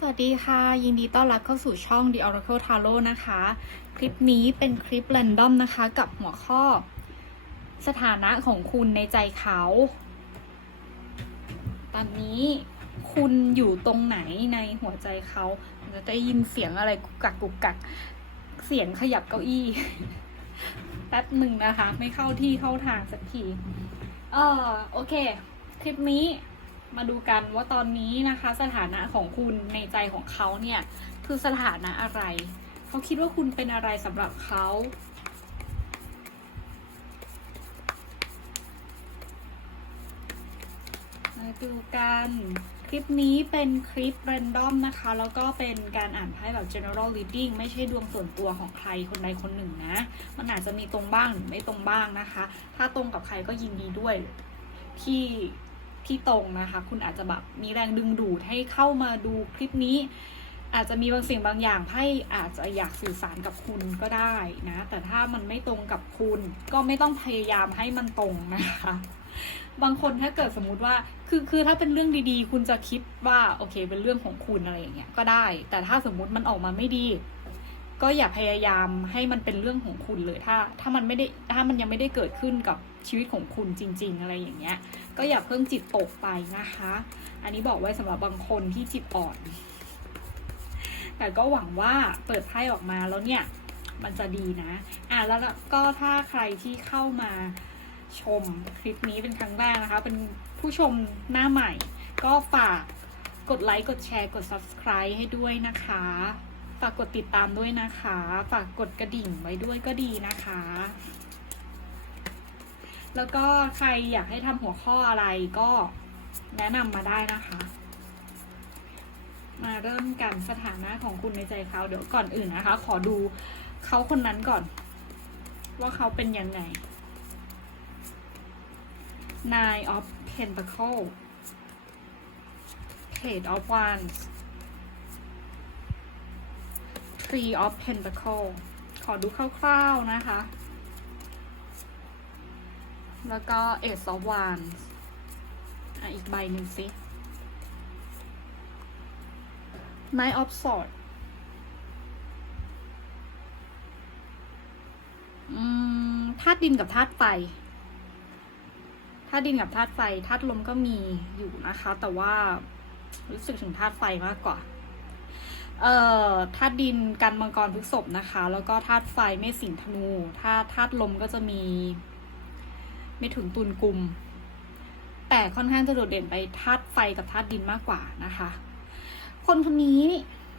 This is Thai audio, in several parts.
สวัสดีค่ะ ยินดีต้อนรับเข้าสู่ช่อง The Oracle Tarot นะคะ คลิปนี้เป็นคลิป r รนดอมนะคะ กับหัวข้อ สถานะของคุณในใจเขา ตอนนี้คุณอยู่ตรงไหนในหัวใจเขาจะได้ยินเสียงอะไรกุกกักกุกกัก เสียงขยับเก้าอี้ แป๊บหนึ่งนะคะ ไม่เข้าที่เข้าทางสักที เออโอเค คลิปนี้ มาดูกันว่าตอนนี้นะคะ สถานะของคุณในใจของเขาเนี่ยคือสถานะอะไร เขาคิดว่าคุณเป็นอะไรสำหรับเขามาดูกันคลิปนี้เป็นคลิป r รนดอมนะคะ แล้วก็เป็นการอ่านไพ่แบบ general reading ไม่ใช่ดวงส่วนตัวของใครคนใดคนหนึ่งนะ มันอาจจะมีตรงบ้างหรือไม่ตรงบ้างนะคะ ถ้าตรงกับใครก็ยินดีด้วยที่ ที่ตรงนะคะ คุณอาจจะแบบมีแรงดึงดูดให้เข้ามาดูคลิปนี้ อาจจะมีบางสิ่งบางอย่างไพ่อาจจะอยากสื่อสารกับคุณก็ได้นะ แต่ถ้ามันไม่ตรงกับคุณก็ไม่ต้องพยายามให้มันตรงนะคะบางคนถ้าเกิดสมมุติว่าคือคือถ้าเป็นเรื่องดีๆ คุณจะคิดว่าโอเค เป็นเรื่องของคุณอะไรอย่างเงี้ยก็ได้ แต่ถ้าสมมุติมันออกมาไม่ดี ก็อย่าพยายามให้มันเป็นเรื่องของคุณเลยถ้า ถ้ามันไม่ได้ถ้ามันยังไม่ได้เกิดขึ้นกับ ชีวิตของคุณจริง ๆ อะไรอย่างเงี้ย ก็อย่าเพิ่งจิตตกไปนะคะ อันนี้บอกไว้สำหรับบางคนที่จิตอ่อน แต่ก็หวังว่าเปิดไพ่ออกมาแล้วเนี่ย มันจะดีนะ อะแล้วก็ถ้าใครที่เข้ามาชมคลิปนี้เป็นครั้งแรกนะคะ เป็นผู้ชมหน้าใหม่ ก็ฝากกดไลค์ กดแชร์ กด subscribe ให้ด้วยนะคะ ฝากกดติดตามด้วยนะคะ ฝากกดกระดิ่งไว้ด้วยก็ดีนะคะ แล้วก็ใครอยากให้ทำหัวข้ออะไรก็แนะนำมาได้นะคะ มาเริ่มกันสถานะของคุณในใจเขาเดี๋ยวก่อนอื่นนะคะ ขอดูเขาคนนั้นก่อน ว่าเขาเป็นยังไง Nine of Pentacles Page of Wands Three of Pentacles ขอดูคร่าวๆนะคะ แล้วก็ Ace of Wands อะอีกใบหนึ่งสิ Nine of Swords อืมธาตุดินกับธาตุไฟ ธาตุดินกับธาตุไฟ ธาตุลมก็มีอยู่นะคะ แต่ว่ารู้สึกถึงธาตุไฟมากกว่า เอ่อ ธาตุดินกันมังกรพฤกษภนะคะ แล้วก็ธาตุไฟเมษสิงธนู ธาตุธาตุลมก็จะมี ไม่ถึงตุลกุมแต่ค่อนข้างจะโดดเด่นไปธาตุไฟกับธาตุดินมากกว่านะคะ คนคนนี้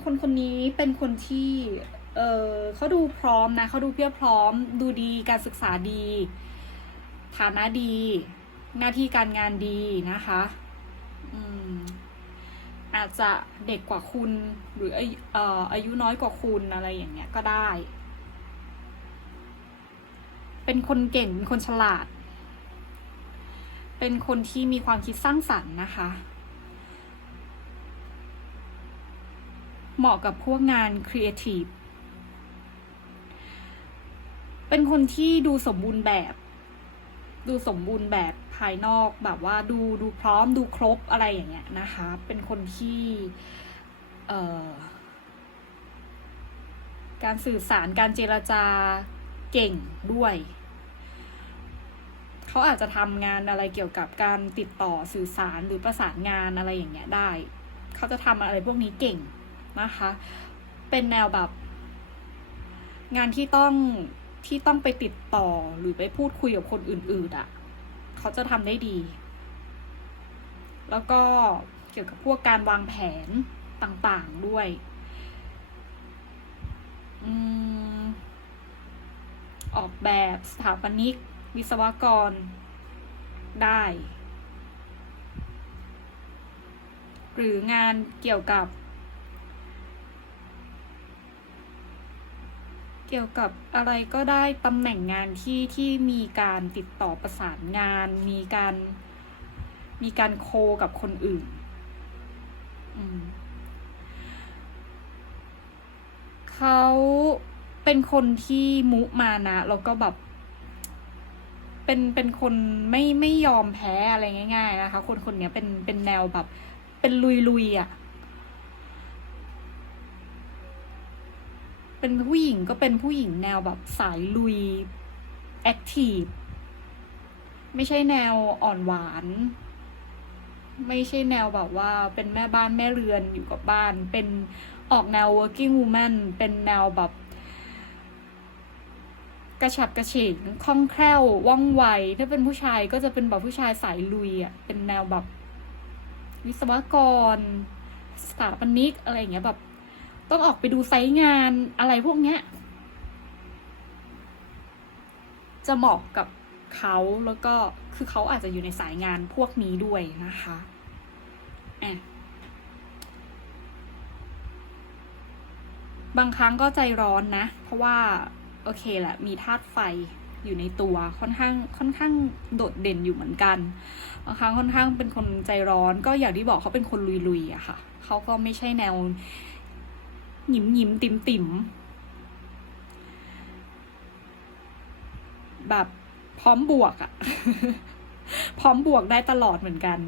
คนคนนี้เป็นคนที่เออเขาดูพร้อมนะเขาดูเพียบพร้อม ดูดีการศึกษาดี ฐานะดี หน้าที่การงานดีนะคะอืมอาจจะเด็กกว่าคุณหรืออายุเอ่ออายุน้อยกว่าคุณอะไรอย่างเงี้ยก็ได้ เป็นคนเก่ง เป็นคนฉลาด เป็นคนที่มีความคิดสร้างสรรค์นะคะ เหมาะกับพวกงานครีเอทีฟ เป็นคนที่ดูสมบูรณ์แบบ ดูสมบูรณ์แบบภายนอกแบบว่าดูดูพร้อมดูครบอะไรอย่างเงี้ยนะคะ เป็นคนที่เอ่อการสื่อสารการเจรจาเก่งด้วย เขาอาจจะทำงานอะไรเกี่ยวกับการติดต่อสื่อสารหรือประสานงานอะไรอย่างเงี้ยได้ เขาจะทำอะไรพวกนี้เก่งนะคะ เป็นแนวแบบ งานที่ต้องที่ต้องไปติดต่อหรือไปพูดคุยกับคนอื่นๆอะ่ะ เขาจะทำได้ดี แล้วก็เกี่ยวกับพวกการวางแผนต่างๆด้วยออกแบบสถาปนิก วิศวกร ได้ หรืองานเกี่ยวกับ เกี่ยวกับอะไรก็ได้ตำแหน่งงานที่ที่มีการติดต่อประสานงาน มีการมีการโคกับคนอื่นเขาเป็นคนที่มุมานะแล้วก็แบบ เป็นเป็นคนไม่ไม่ยอมแพ้อะไรง่าย ๆ นะคะ คนคนนี้เป็นเป็นแนวแบบ เป็นลุยลุยอะ เป็นผู้หญิงก็เป็นผู้หญิงแนวแบบสายลุยแอคทีฟไม่ใช่แนวอ่อนหวาน ไม่ใช่แนวแบบว่าเป็นแม่บ้านแม่เรือนอยู่กับบ้าน เป็นออกแนว working woman เป็นแนวแบบ กระฉับกระเฉงคล่องแคล่วว่องไว ถ้าเป็นผู้ชายก็จะเป็นแบบผู้ชายสายลุยอะเป็นแนวแบบ วิศวกร สถาปนิกอะไรอย่างเงี้ยแบบ ต้องออกไปดูไซต์งานอะไรพวกเนี้ย จะเหมาะกับเขาแล้วก็คือเขาอาจจะอยู่ในสายงานพวกนี้ด้วยนะคะอะบางครั้งก็ใจร้อนนะ เพราะว่า โอเคแหละมีธาตุไฟอยู่ในตัวค่อนข้างค่อนข้างโดดเด่นอยู่เหมือนกันบางครั้งค่อนข้างเป็นคนใจร้อนก็อย่างที่บอกเขาเป็นคนลุยๆอะค่ะเขาก็ไม่ใช่แนวหยิมหยิมติ่มติ่มแบบพร้อมบวกอะพร้อมบวกได้ตลอดเหมือนกัน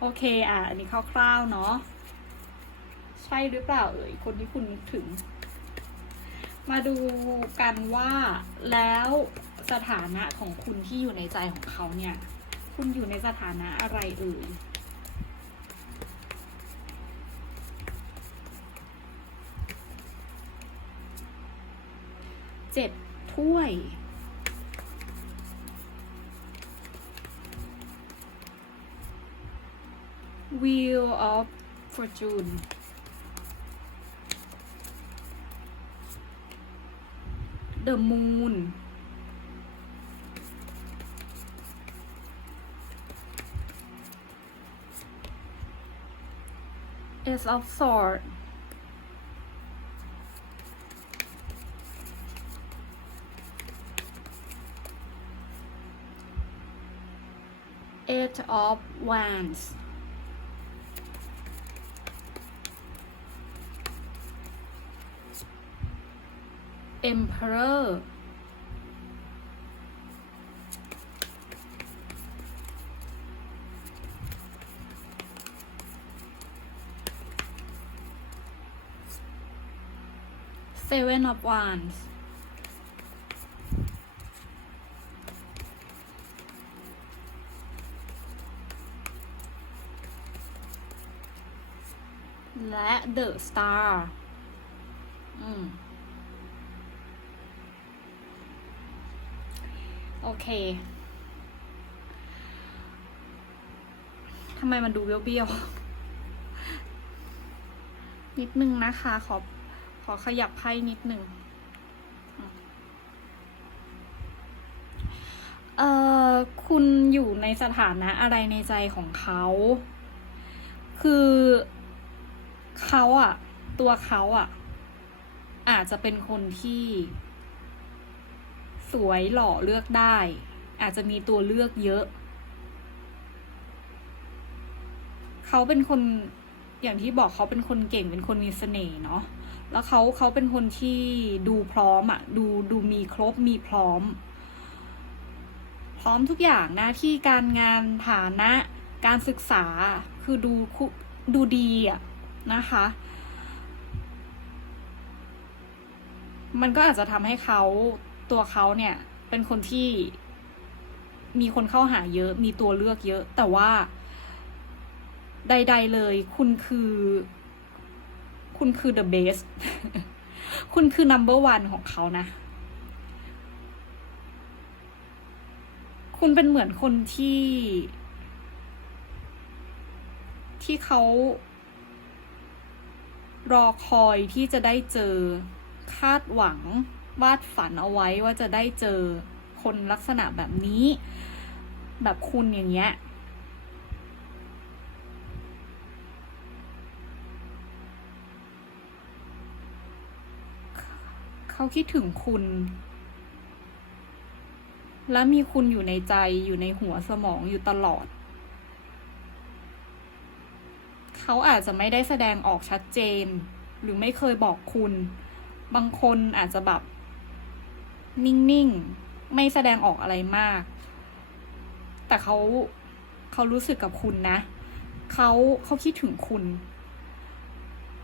โอเคอะ อันนี้คร่าวๆเนาะใช่หรือเปล่าเอ่ยคนที่คุณนึกถึง มาดูกันว่าแล้วสถานะของคุณที่อยู่ในใจของเขาเนี่ย คุณอยู่ในสถานะอะไรเอ่ยเจ็ดถ้วย Wheel of Fortune เดอะมูน Ace of Swords Eight of Wands Emperor Seven of Wands และ The Star อืม เคทำไมมันดูเบี้ยวๆ นิดนึงนะคะ ขอ ขอขยับไพ่นิดนึงอะเอ่อ คุณอยู่ในสถานะอะไรในใจของเขา คือเขาอะตัวเขาอะอาจจะเป็นคนที่ สวยหล่อเลือกได้ อาจจะมีตัวเลือกเยอะ เขาเป็นคนอย่างที่บอกเขาเป็นคนเก่งเป็นคนมีเสน่ห์เนาะแล้วเขาเขาเป็นคนที่ดูพร้อมอะดูดูมีครบมีพร้อม พร้อมทุกอย่างหน้าที่การงานฐานะ การศึกษาคือดูดูดีอะนะคะ มันก็อาจจะทำให้เขา ตัวเขาเนี่ยเป็นคนที่มีคนเข้าหาเยอะ มีตัวเลือกเยอะ แต่ว่าใด ๆ เลย คุณคือ คุณคือ the best คุณคือ number one ของเขานะ คุณเป็นเหมือนคนที่ ที่เขารอคอยที่จะได้เจอคาดหวัง วาดฝันเอาไว้ว่าจะได้เจอคนลักษณะแบบนี้ แบบคุณอย่างเงี้ยเขาคิดถึงคุณ และมีคุณอยู่ในใจอยู่ในหัวสมองอยู่ตลอด เขาอาจจะไม่ได้แสดงออกชัดเจน หรือไม่เคยบอกคุณ บางคนอาจจะแบบ นิ่งๆ ไม่แสดงออกอะไรมาก แต่เขาเขารู้สึกกับคุณนะ เขาเขาคิดถึงคุณ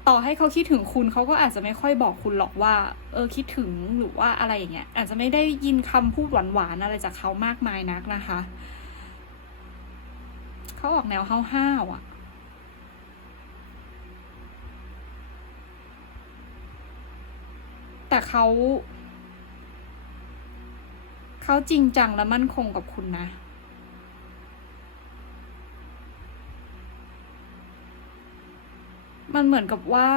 ต่อให้เขาคิดถึงคุณเขาก็อาจจะไม่ค่อยบอกคุณหรอกว่า เออคิดถึงหรือว่าอะไรอย่างเงี้ย อาจจะไม่ได้ยินคำพูดหวานๆอะไรจากเขามากมายนักนะคะ เขาออกแนวห้าวๆอะแต่เขา เขาจริงจังและมั่นคงกับคุณนะ มันเหมือนกับว่า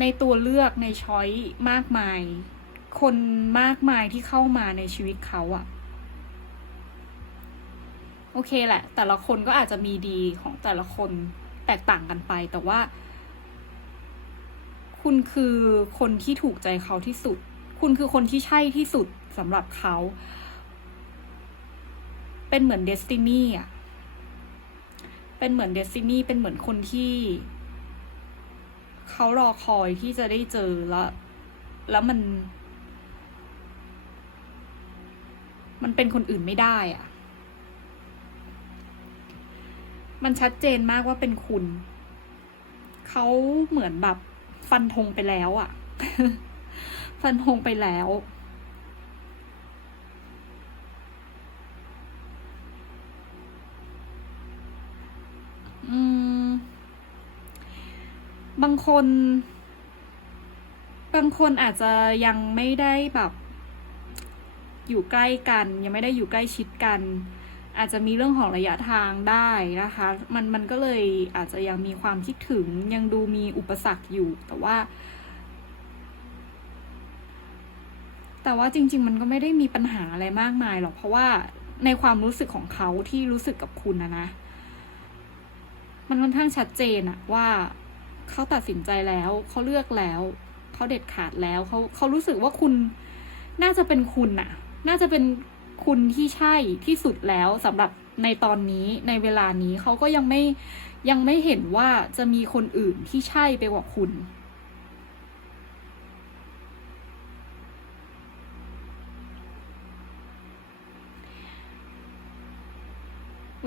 ในตัวเลือกในช้อยมากมาย คนมากมายที่เข้ามาในชีวิตเขาอะโอเคแหละ แต่ละคนก็อาจจะมีดีของแต่ละคนแตกต่างกันไป แต่ว่า คุณคือคนที่ถูกใจเขาที่สุด คุณคือคนที่ใช่ที่สุดสำหรับเขา เป็นเหมือนเดสตินีอะ เป็นเหมือนเดซินีเป็นเหมือนคนที่เขารอคอยที่จะได้เจอแล้ว แล้วมัน มันเป็นคนอื่นไม่ได้อะ มันชัดเจนมากว่าเป็นคุณ เขาเหมือนแบบฟันธงไปแล้วอะ ฟันธงไปแล้ว อืม บางคน บางคนอาจจะยังไม่ได้แบบ อยู่ใกล้กัน ยังไม่ได้อยู่ใกล้ชิดกัน อาจจะมีเรื่องของระยะทางได้นะคะ มันมันก็เลยอาจจะยังมีความคิดถึงยังดูมีอุปสรรคอยู่แต่ว่า แต่ว่าจริง ๆ มันก็ไม่ได้มีปัญหาอะไรมากมายหรอก เพราะว่าในความรู้สึกของเขาที่รู้สึกกับคุณนะนะ มันค่อนข้างชัดเจนอะว่าเขาตัดสินใจแล้ว เขาเลือกแล้ว เขาเด็ดขาดแล้ว เขาเขารู้สึกว่าคุณน่าจะเป็นคุณน่ะน่าจะเป็นคุณที่ใช่ที่สุดแล้วสำหรับในตอนนี้ในเวลานี้เขาก็ยังไม่ยังไม่เห็นว่าจะมีคนอื่นที่ใช่ไปกว่าคุณ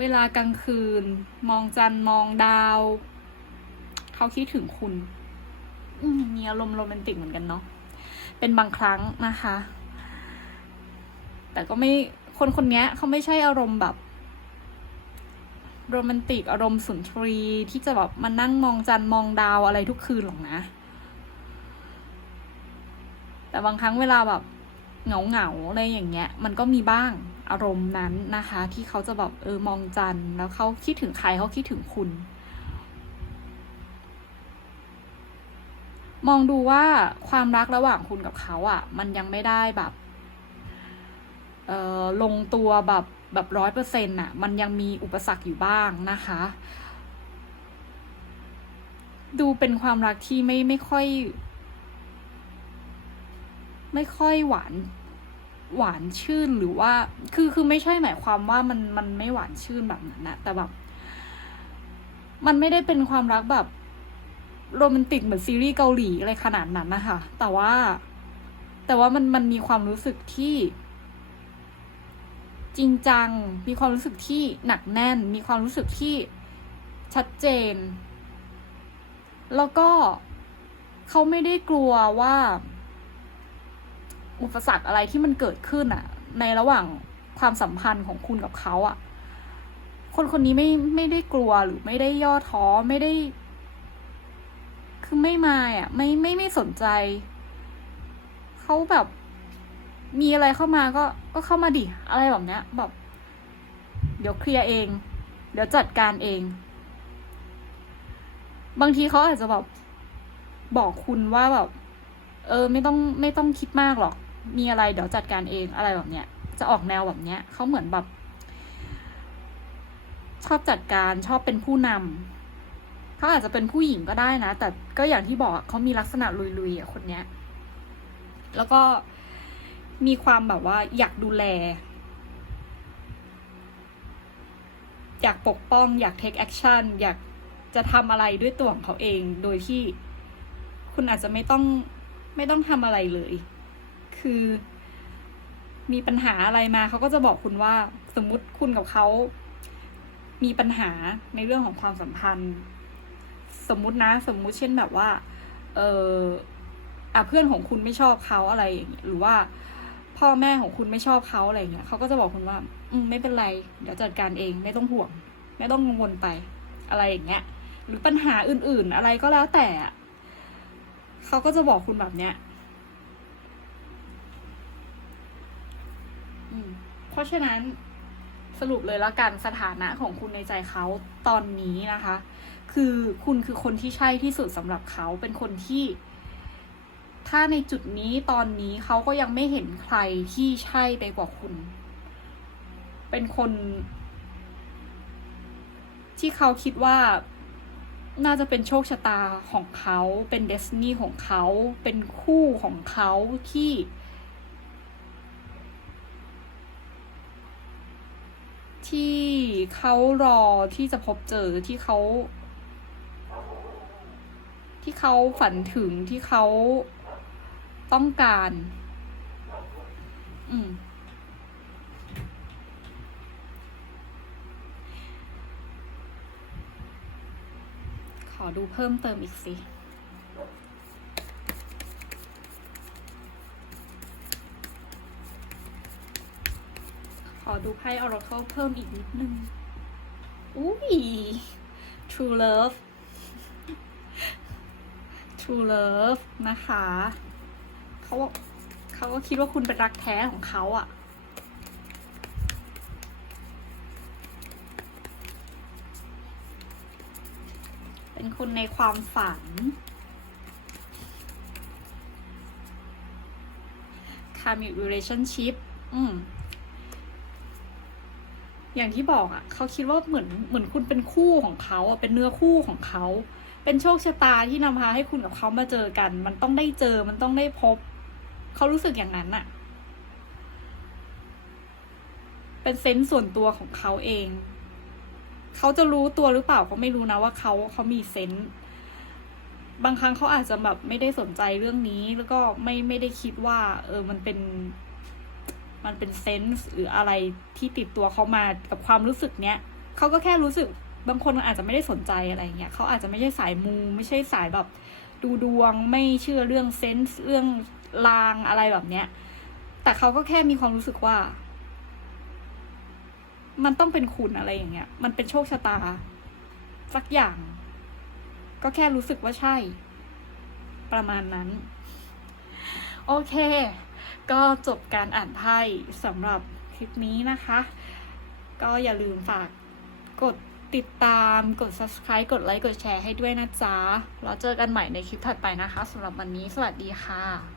เวลากลางคืน มองจันทร์มองดาว เขาคิดถึงคุณมีอารมณ์โรแมนติกเหมือนกันเนาะเป็นบางครั้งนะคะ แต่ก็ไม่คนคนนี้เขาไม่ใช่อารมณ์แบบโรแมนติกอารมณ์สุนทรีที่จะแบบมานั่งมองจันทร์มองดาวอะไรทุกคืนหรอกนะ แต่บางครั้งเวลาแบบเหงาเหงาๆอะไรอย่างเงี้ย มันก็มีบ้าง อารมณ์นั้นนะคะ ที่เขาจะแบบเออมองจันแล้วเขาคิดถึงใครเขาคิดถึงคุณ มองดูว่าความรักระหว่างคุณกับเขาอะ่ะ มันยังไม่ได้แบบเออลงตัวแบบแบบร้อยเปอร์เซ็นต์อะ มันยังมีอุปสรรคอยู่บ้างนะคะ ดูเป็นความรักที่ไม่ไม่ค่อย ไม่ค่อยหวาน หวานชื่นหรือว่า คือคือไม่ใช่หมายความว่ามันมันไม่หวานชื่นแบบนั้นนะแต่แบบ มันไม่ได้เป็นความรักแบบโรแมนติกเหมือนซีรีส์เกาหลีอะไรขนาดนั้นนะคะ แต่ว่า แต่ว่ามันมันมีความรู้สึกที่ จริงจัง มีความรู้สึกที่หนักแน่น มีความรู้สึกที่ชัดเจน แล้วก็เขาไม่ได้กลัวว่า อุปสรรคอะไรที่มันเกิดขึ้นอะในระหว่างความสัมพันธ์ของคุณกับเขาอะคนคนนี้ไม่ไม่ได้กลัวหรือไม่ได้ย่อท้อไม่ได้ คือไม่มาอะไม่ไม่ไม่สนใจ เขาแบบ มีอะไรเข้ามาก็ก็เข้ามาดิอะไรแบบเนี้ย แบบ เดี๋ยวเคลียร์เอง เดี๋ยวจัดการเอง บางทีเขาอาจจะแบบบอกคุณว่าแบบเออ ไม่ต้องไม่ต้องคิดมากหรอก มีอะไรเดี๋ยวจัดการเองอะไรแบบเนี้ย จะออกแนวแบบเนี้ยเขาเหมือนแบบ ชอบจัดการชอบเป็นผู้นำเขาอาจจะเป็นผู้หญิงก็ได้นะ แต่ก็อย่างที่บอกเขามีลักษณะลุยๆอะคนเนี้ย แล้วก็มีความแบบว่า อยากดูแล อยากปกป้อง อยาก take action อยากจะทำอะไรด้วยตัวของเขาเอง โดยที่คุณอาจจะไม่ต้องไม่ต้องทำอะไรเลย คือ มีปัญหาอะไรมาเขาก็จะบอกคุณว่า สมมุติคุณกับเขา มีปัญหาในเรื่องของความสัมพันธ์ สมมุตินะ สมมุติเช่นแบบว่า เอออะเพื่อนของคุณไม่ชอบเขาอะไรอย่างเงี้ยหรือว่าพ่อแม่ของคุณไม่ชอบเขาอะไรอย่างเงี้ยเขาก็จะบอกคุณว่า อืมไม่เป็นไร เดี๋ยวจัดการเองไม่ต้องห่วง ไม่ต้องกังวลไป อะไรอย่างเงี้ย หรือปัญหาอื่น ๆ อะไรก็แล้วแต่เขาก็จะบอกคุณแบบเนี้ย อืม เพราะฉะนั้นสรุปเลยแล้วกันสถานะของคุณในใจเขาตอนนี้นะคะ คือคุณคือคนที่ใช่ที่สุดสำหรับเขาเป็นคนที่ ถ้าในจุดนี้ตอนนี้เขาก็ยังไม่เห็นใครที่ใช่ไปกว่าคุณ เป็นคน ที่เขาคิดว่าน่าจะเป็นโชคชะตาของเขา เป็นเดสนีของเขา เป็นคู่ของเขาที่ ที่เขารอที่จะพบเจอที่เขา ที่เขาฝันถึงที่เขาต้องการ อืมขอดูเพิ่มเติมอีกสิ ข อดูไพ่ Oracle เพิ่มอีกนิดนึง อุ้ย True Love True Love นะคะ เขาเขาก็คิดว่าคุณเป็นรักแท้ของเขาอะเป็นคนในความฝัน Karmic Relationship อืม อย่างที่บอกอะ่ะเขาคิดว่าเหมือนเหมือนคุณเป็นคู่ของเขาอะเป็นเนื้อคู่ของเขา เป็นโชคชะตาที่นำพาให้คุณกับเขามาเจอกัน มันต้องได้เจอมันต้องได้พบ เขารู้สึกอย่างนั้นอะเป็นเซนส์ส่วนตัวของเขาเอง เขาจะรู้ตัวหรือเปล่าก็ไม่รู้นะว่าเขาเขามีเซนส์บางครั้งเขาอาจจะแบบไม่ได้สนใจเรื่องนี้แล้วก็ไม่ไม่ได้คิดว่า เออมันเป็น มันเป็นเซนส์หรืออะไรที่ติดตัวเขามากับความรู้สึกเนี้ยเขาก็แค่รู้สึกบางคนอาจจะไม่ได้สนใจอะไรเงี้ยเขาอาจจะไม่ใช่สายมู ไม่ใช่สายแบบดูดวงไม่เชื่อเรื่องเซนส์เรื่องลางอะไรแบบเนี้ย แต่เขาก็แค่มีความรู้สึกว่า มันต้องเป็นคุณอะไรอย่างเงี้ย มันเป็นโชคชะตา สักอย่าง ก็แค่รู้สึกว่าใช่ ประมาณนั้น โอเค ก็จบการอ่านไพ่สำหรับคลิปนี้นะคะ ก็อย่าลืมฝากกดติดตามกด subscribe กดไลค์กดแชร์ให้ด้วยนะจ๊ะ แล้วเจอกันใหม่ในคลิปถัดไปนะคะสำหรับวันนี้สวัสดีค่ะ